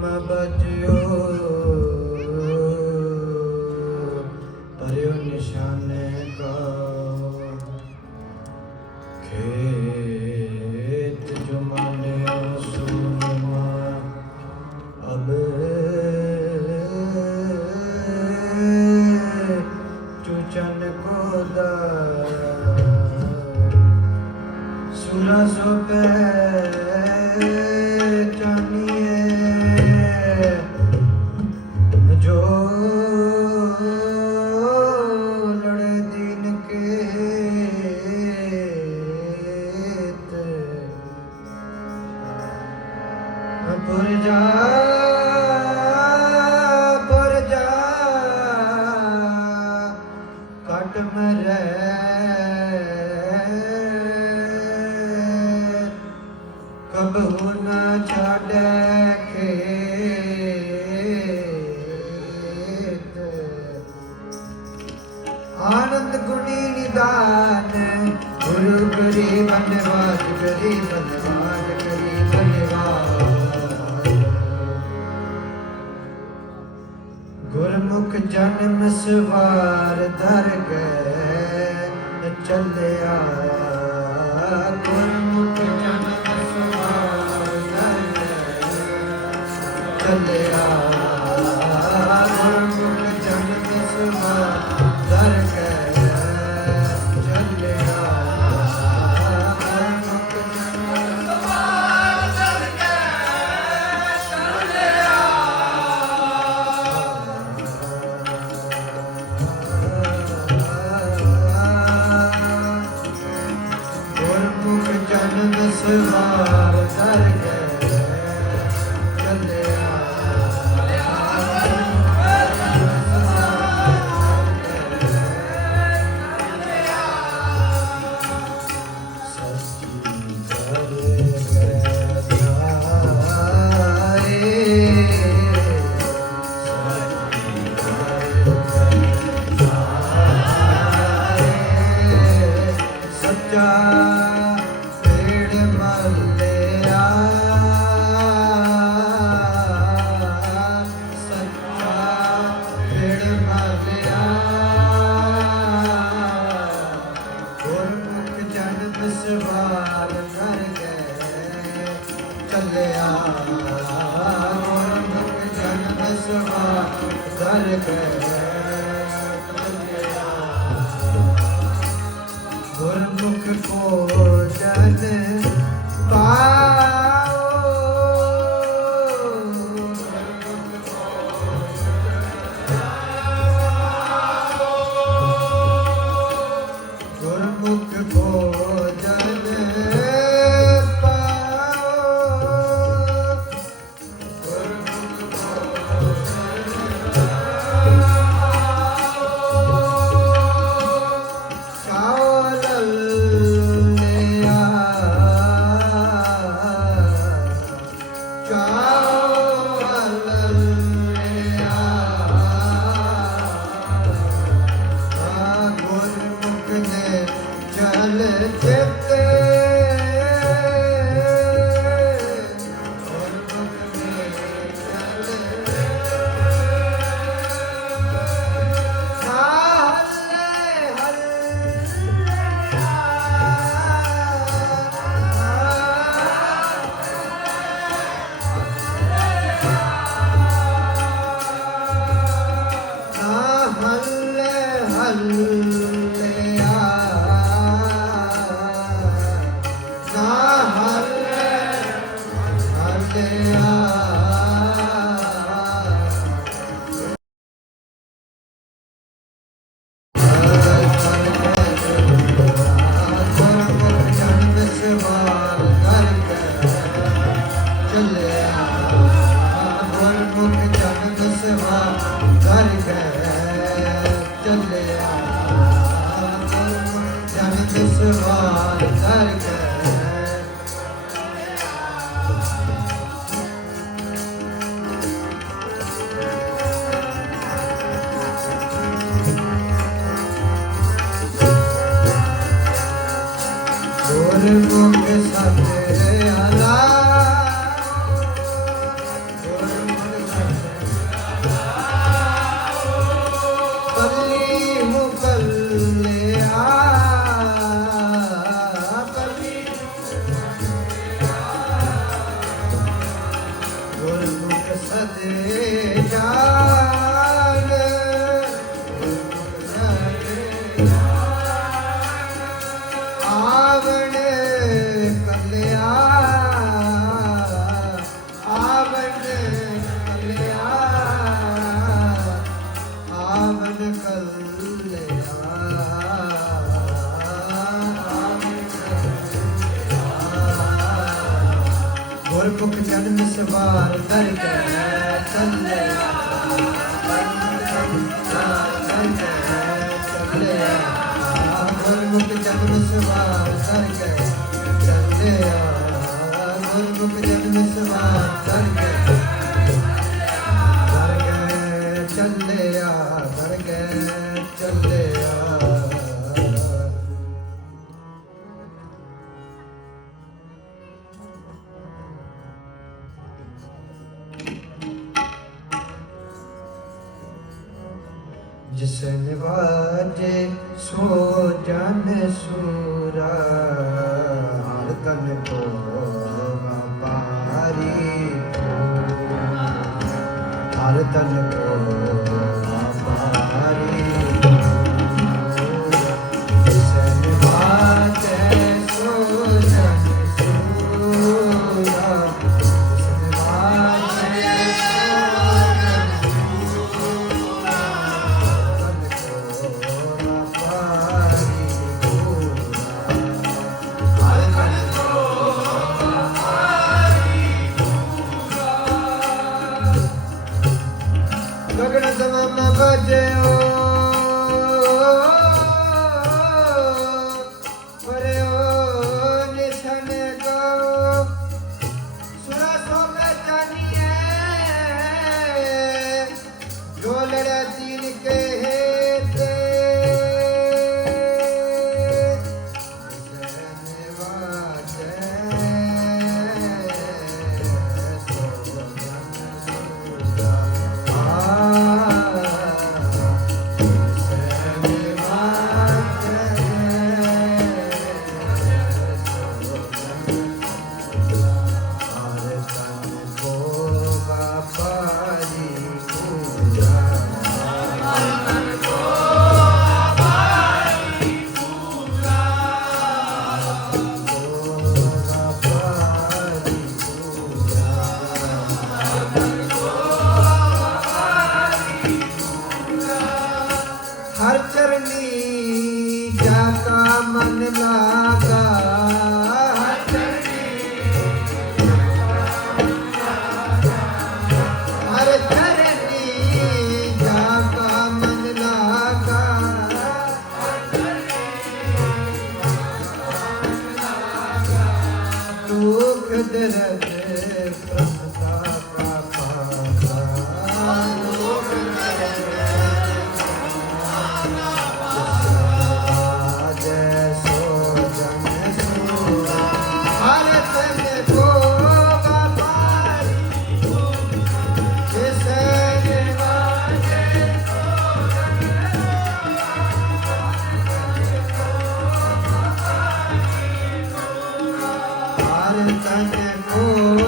ثم بدء ਜਨਮ ਸਵਾਰ ਧਰ ਗਏ ਚੱਲਿਆ ਗੁਰਮੁਖ ਜਨਮ ਸਵਾਰ ਧਰ ਗਏ ਚੱਲਿਆ 그런데 समाधि सर गुरमुख को जन ਸਵਾਰ ਕਰ ਗਏ ਚੰਦੇ ਆ ਮਨੁੱਖ ਜਨਮ ਸਵਾਰ ਕਰ ਗਏ। Oh.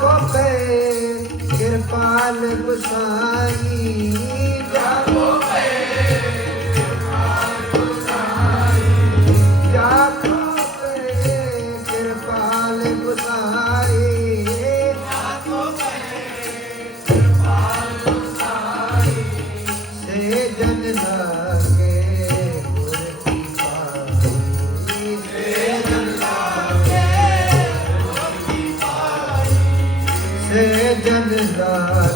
को पे कृपाल गुसाई जागो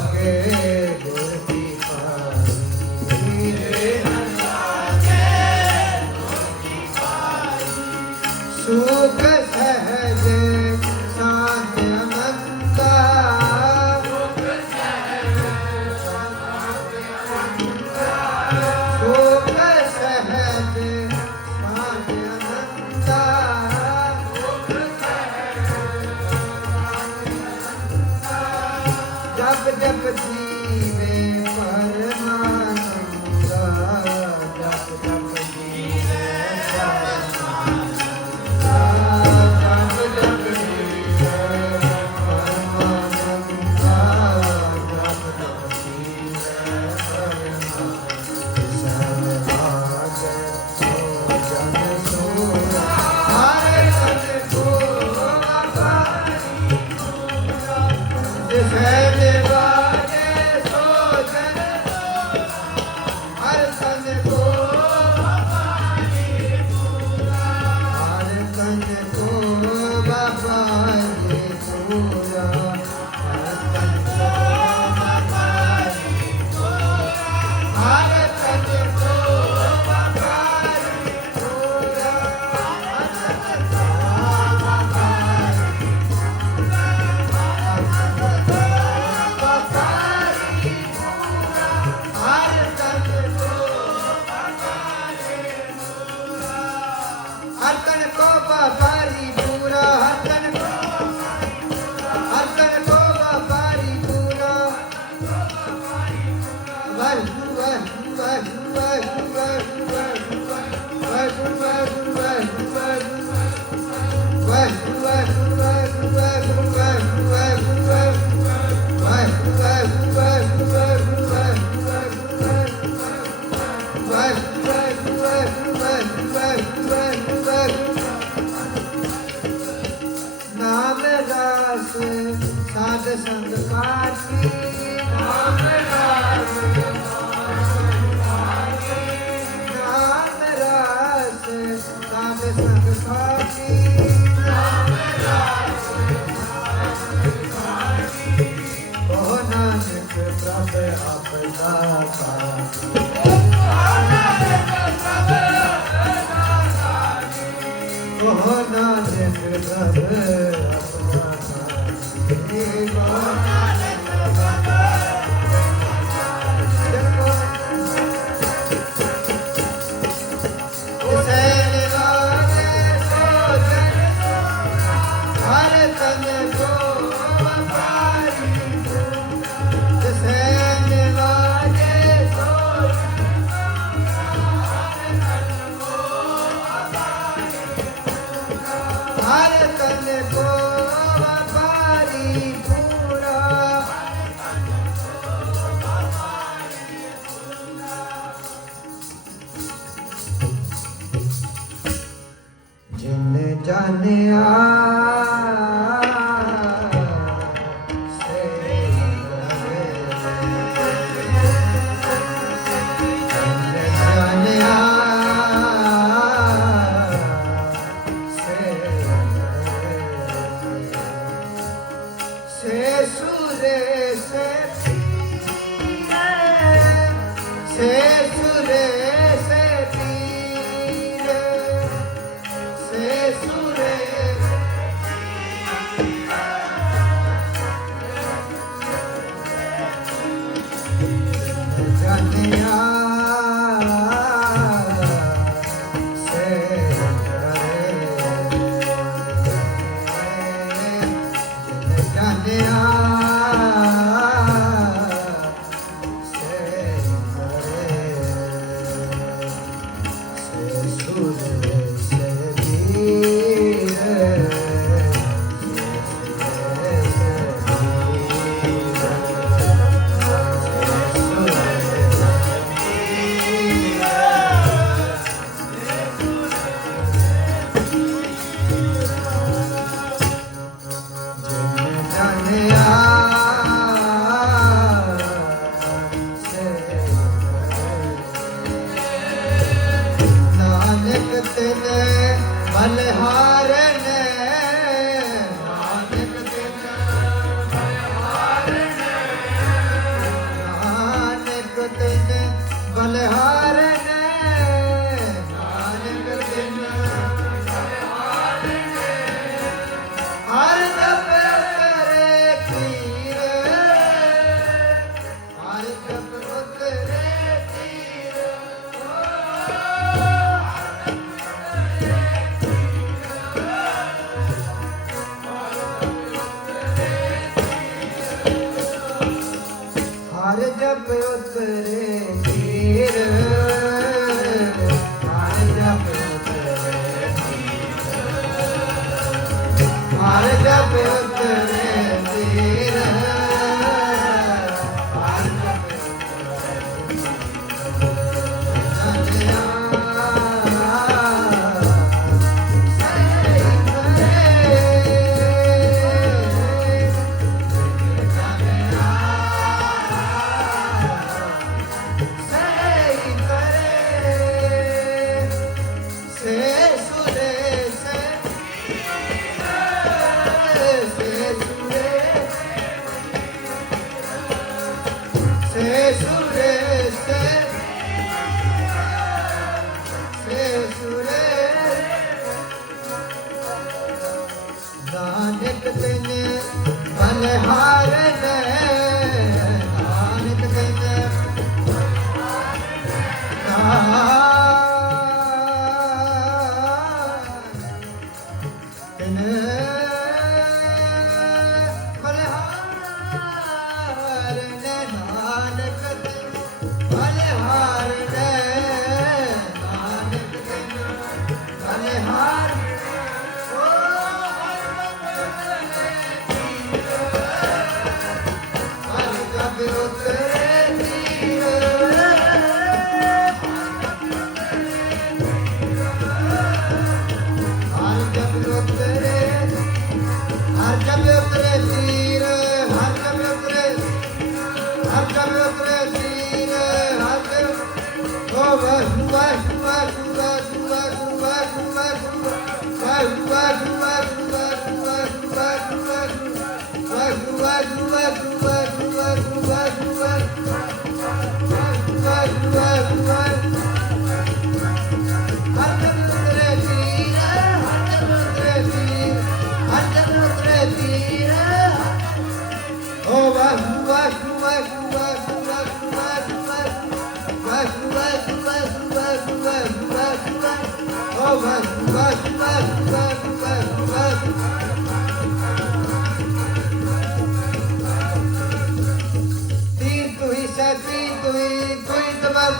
que palavra. of the gods. ne ਰੱਬ ਉਤਰੇ ਤੇਰੇ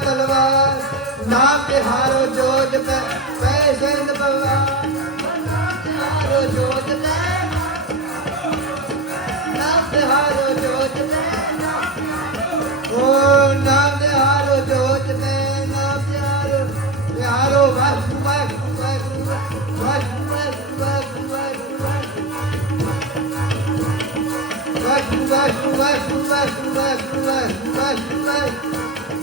तलवारो न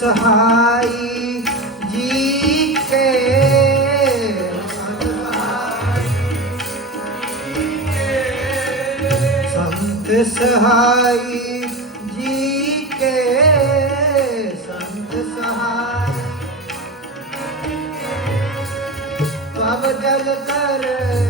ਸਹਾਈ ਜੀ ਕੇ। ਸੰਤ ਸਹਾਈ ਜੀ ਕੇ। ਸੰਤ ਸਹਾਈ। ਪਵ ਜਲ ਕਰ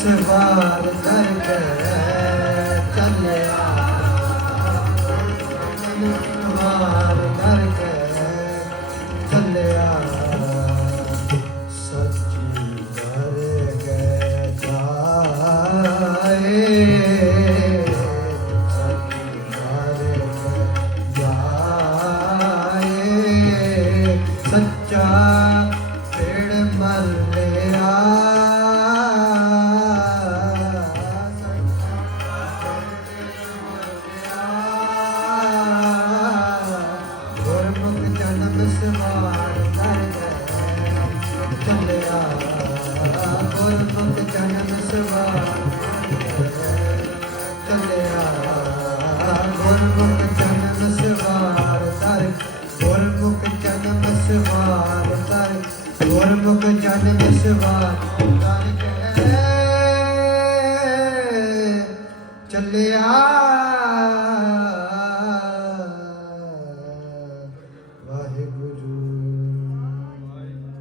ਸਵਾਰ ਕਰਕੇ ਚੱਲਿਆ। ਸਵਾਰ ਕਰਕੇ ਚੱਲਿਆ। ਸੱਚੀ ਦਰ ਗਏ ਜਾਏ। ਸੱਚਾ